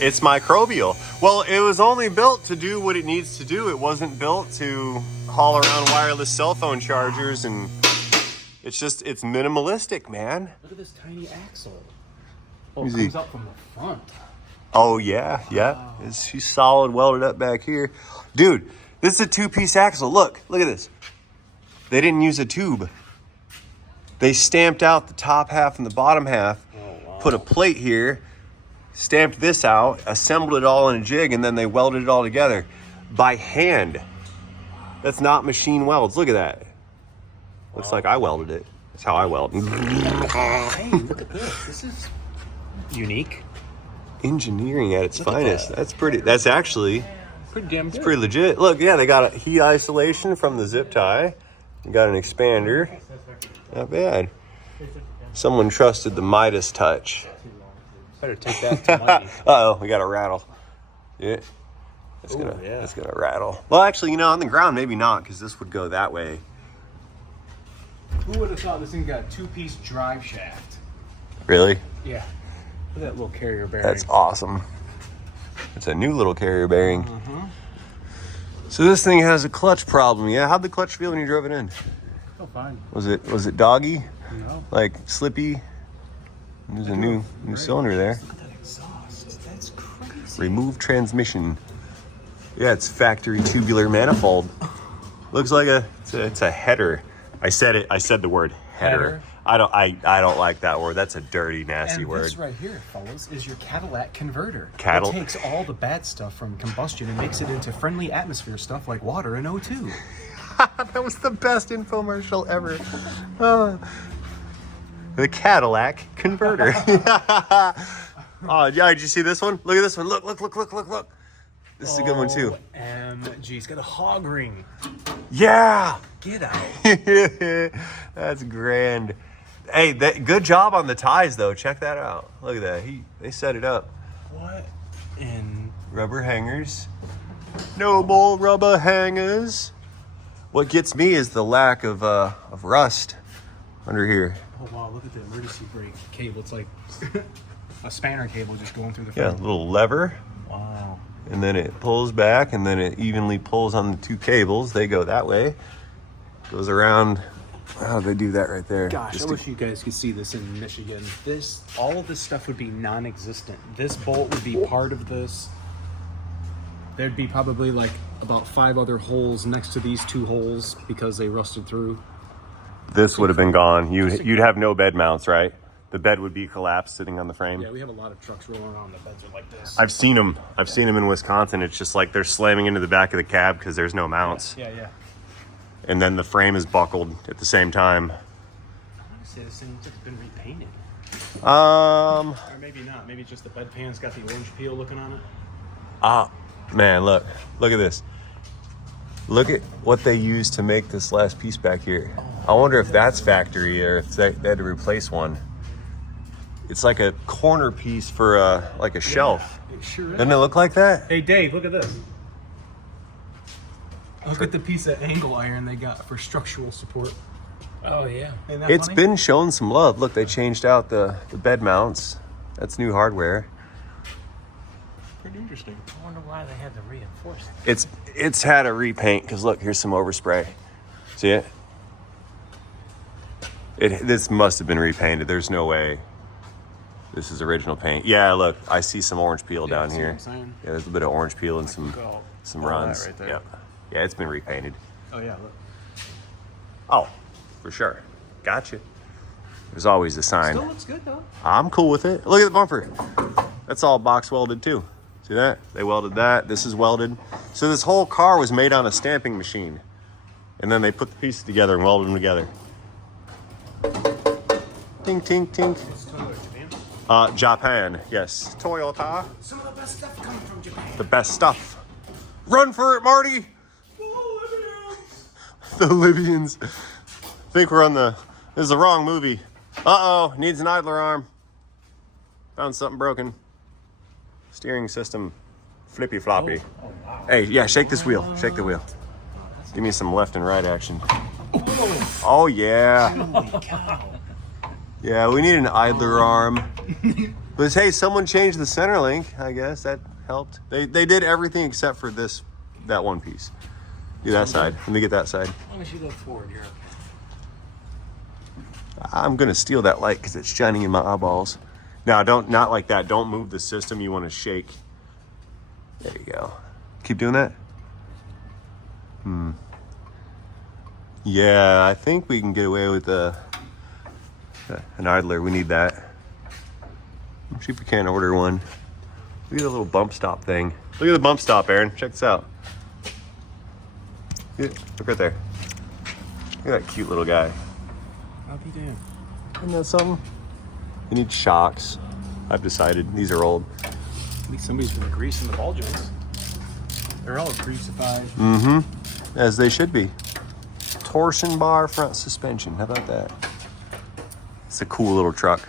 It's microbial. Well, it was only built to do what it needs to do. It wasn't built to haul around wireless cell phone chargers, and it's minimalistic, man. Look at this tiny axle. Oh, it comes out from the front. Oh, yeah. Wow. She's solid welded up back here. Dude, this is a two-piece axle. Look at this. They didn't use a tube. They stamped out the top half and the bottom half, put a plate here, stamped this out, assembled it all in a jig, and then they welded it all together by hand. That's not machine welds. Look at that. Looks like I welded it. That's how I weld. Hey, look at this. This is unique. Engineering at its finest. That's actually pretty damn good. It's pretty legit. Look, yeah, they got a heat isolation from the zip tie. You got an expander. Not bad. Someone trusted the Midas touch. Better take that to money. Uh-oh, we got a rattle. Yeah. It's gonna rattle. Well, actually, on the ground, maybe not, because this would go that way. Who would have thought this thing got a two-piece drive shaft? Really? Yeah. Look at that little carrier bearing. That's awesome. It's a new little carrier bearing. So this thing has a clutch problem. Yeah, how'd the clutch feel when you drove it in? Oh, fine. Was it doggy? No. Like slippy? There's a new cylinder there. Look at that exhaust. That's crazy. Remove transmission. Yeah, it's factory tubular manifold. Looks like it's a header. I said the word header. I don't like that word. That's a dirty, nasty word. This right here, fellas, is your Cadillac converter. It takes all the bad stuff from combustion and makes it into friendly atmosphere stuff like water and O2. That was the best infomercial ever. The Cadillac converter. Oh, yeah, did you see this one? Look at this one. Look. This is a good one too. OMG, it's got a hog ring. Yeah. Get out. That's grand. Hey, good job on the ties though. Check that out. Look at that. They set it up. What in rubber hangers? Noble rubber hangers. What gets me is the lack of rust under here. Oh wow, look at the emergency brake cable. It's like a spanner cable just going through the Yeah, front. little lever. Wow. And then it pulls back, and then it evenly pulls on the two cables. They go that way. Goes around. Wow, they do that right there. Gosh, I wish you guys could see this in Michigan. All of this stuff would be non-existent. This bolt would be part of this. There'd be probably like about 5 other holes next to these 2 holes because they rusted through. This would have been gone. You'd have no bed mounts, right? The bed would be collapsed sitting on the frame. Yeah, we have a lot of trucks rolling around. The beds are like this. I've seen them. I've seen them in Wisconsin. It's just like they're slamming into the back of the cab because there's no mounts. Yeah. And then the frame is buckled at the same time. I want to say this thing's been repainted. Or maybe not. Maybe just the bed pan's got the orange peel looking on it. Man, look at this. Look at what they used to make this last piece back here. I wonder if that's factory or if they had to replace one. It's like a corner piece for like a shelf. It sure is. Doesn't it look like that? Hey Dave, look at this. Look at the piece of angle iron they got for structural support. Oh yeah. It's been shown some love. Look, they changed out the bed mounts. That's new hardware. Pretty interesting. I wonder why they had to reinforce it. It's had a repaint because look, here's some overspray. See it? This must have been repainted. There's no way this is original paint. Yeah, look, I see some orange peel down see here. what I'm saying? Yeah, there's a bit of orange peel and some runs. Right there. Yeah, it's been repainted. Oh yeah, look. Oh, for sure. Gotcha. There's always a sign. Still looks good though. I'm cool with it. Look at the bumper. That's all box welded too. See that? They welded that. This is welded. So this whole car was made on a stamping machine. And then they put the pieces together and welded them together. Tink, tink, tink. It's Japan. Japan, yes. Toyota. Some of the best stuff coming from Japan. The best stuff. Run for it, Marty. The Libyans. I think we're on this is the wrong movie. Uh-oh, needs an idler arm. Found something broken. Steering system, flippy floppy. Oh, wow. Hey, yeah, shake this wheel. Shake the wheel. Give me some left and right action. Oh, yeah. Holy cow. Yeah, we need an idler arm. But hey, someone changed the center link. I guess that helped. They did everything except for that one piece. Do that side. Let me get that side. As long as you look forward, you're okay. I'm gonna steal that light because it's shining in my eyeballs. Now, not like that. Don't move the system. You want to shake. There you go. Keep doing that. Yeah, I think we can get away with an idler. We need that. Let's see if we can't order one. Look at the little bump stop thing. Look at the bump stop, Aaron. Check this out. Look right there. Look at that cute little guy. I'll be damned. Isn't that something? You need shocks. I've decided these are old. At least somebody's been greasing the ball joints. They're all greasified. As they should be. Torsion bar front suspension. How about that? It's a cool little truck.